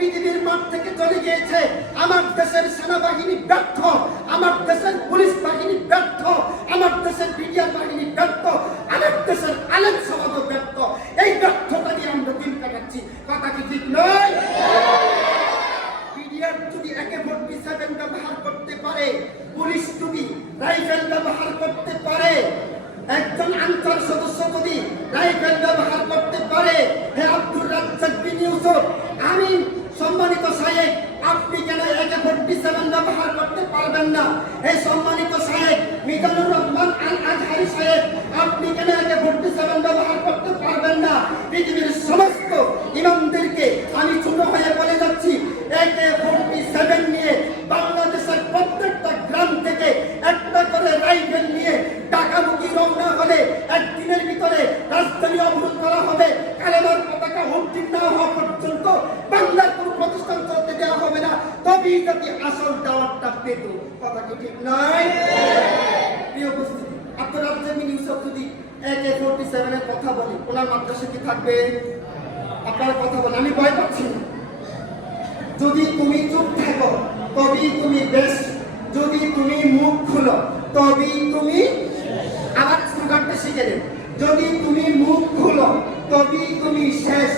পৃথিবীর মাঠ থেকে চলে গিয়েছে। আমার দেশের সেনাবাহিনী ব্যর্থ, আমার দেশের পুলিশ বাহিনী ব্যর্থ, আমার দেশের মিডিয়া বাহিনী ব্যর্থ, আমার দেশের আলেম সমাজও ব্যর্থ। এই ব্যর্থতা নিয়ে আমরা দিন কাটাচ্ছি। কথা কি ঠিক নয়? পিডিআর যদি একে সেভেন ব্যবহার করতে পারে, পুলিশ যদি রাইফেল ব্যবহার করতে পারে, একজন আনসার সদস্য যদি রাইফেল ব্যবহার করতে পারে, হে আব্দুর রাজ্জাক আপনি কেন একে ফোর্টি সেভেন ব্যবহার করতে পারবেন না? হে সম্মানিত সাহেব, মিজানুর রহমান আল আজহারি সাহেব, আপনি কেন একে ফোর্টি সেভেন ব্যবহার করতে পারবেন না? পৃথিবীর সমস্ত ইমামদেরকে আমি ছোট হয়ে বলে যাচ্ছি একে ফোর্টি সেভেন নিয়ে বাংলাদেশের প্রত্যেকটা গ্রাম থেকে একটা করে রাইফেল নিয়ে ঢাকামুখী রওনা হলে একদিনের ভিতরে রাজধানী অবরোধ করা হবে। যদি আসল পেত ঠিক নয় প্রিয় আপনার ইউসুফ যদি ফোর্টি সেভেনের কথা বলি, ওনার মাদ্রাসা কি থাকবে? কথা আমি ভয় পাচ্ছি। যদি তুমি চুপ থাকো, তবেই তুমি বেশ। যদি তুমি মুখ খুলো, তবেই তুমি আবার স্লোগানটা শিখে নেন যদি তুমি মুখ খুলো, তবেই তুমি শেষ।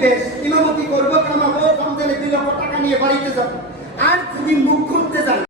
মাহফিলে ইমামতি করব, কামাবো, কম দিলে দুই লক্ষ টাকা নিয়ে বাড়িতে যাব। আর তুমি মুখ খুলতে যান